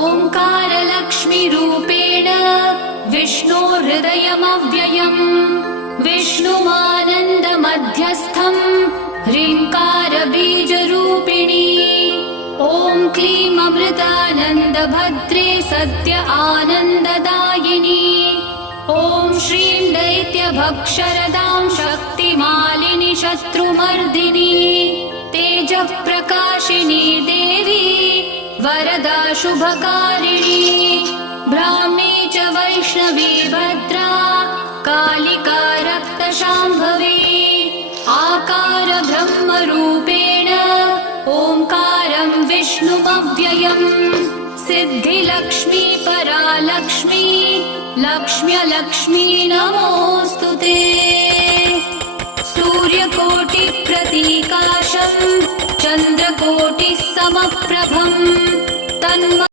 ओङ्कारलक्ष्मीरूपेण विष्णोर्हृदयमव्ययम् विष्णुमानन्दमध्यस्थम् ह्रीङ्कारबीजरूपिणी ॐ क्लीं अमृतानन्दभद्रे सत्य आनन्ददायिनी ॐ श्रीं दैत्यभक्षरदां शक्तिमालिनि शत्रुमर्दिनी तेजःप्रकाशिनी देवी वरदा शुभकारिणी ब्राह्मी च वैष्णवी भद्रा कालिका रक्तशाम्भवी आकार ब्रह्मरूपेण ओङ्कारं विष्णुमव्ययम् सिद्धिलक्ष्मी परालक्ष्मी लक्ष्म्यलक्ष्मी नमोऽस्तु ते सूर्यकोटिप्रतीकाशं चन्द्रकोटिः समप्रभम् तन्म